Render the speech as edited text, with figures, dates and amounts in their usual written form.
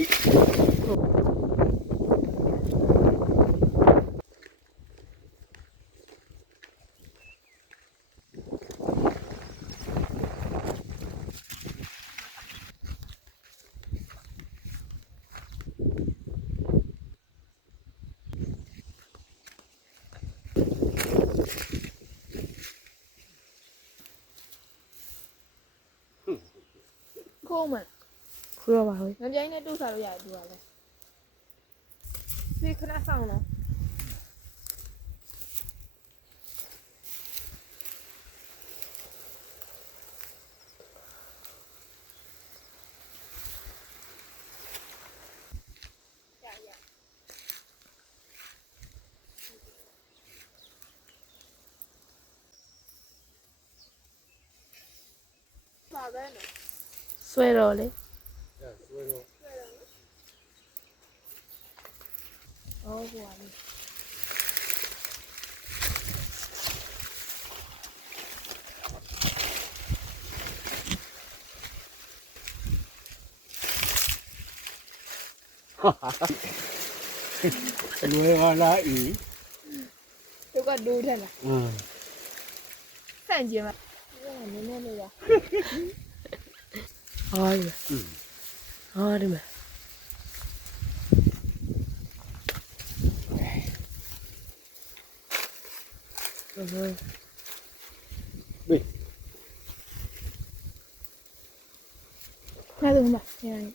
ခိုးမလား ခိုးတော့ပါဘူး ငပြိုင်းနဲ့တူစားလို့ရတယ်သူကလည်းဒီခဏဆောင်တော့ပါပဲနော် ဆွဲတော့လေ ဆွဲတော့ အော်ဟိုပါလေ လွယ်ပါလားဤ သူကဒူးတယ်လား อืม ဆန့်ကျင်မှာဒီကနည်းနည်းလေးရ ဟာဒီမှာဟာဒီမှာ那怎么办？这样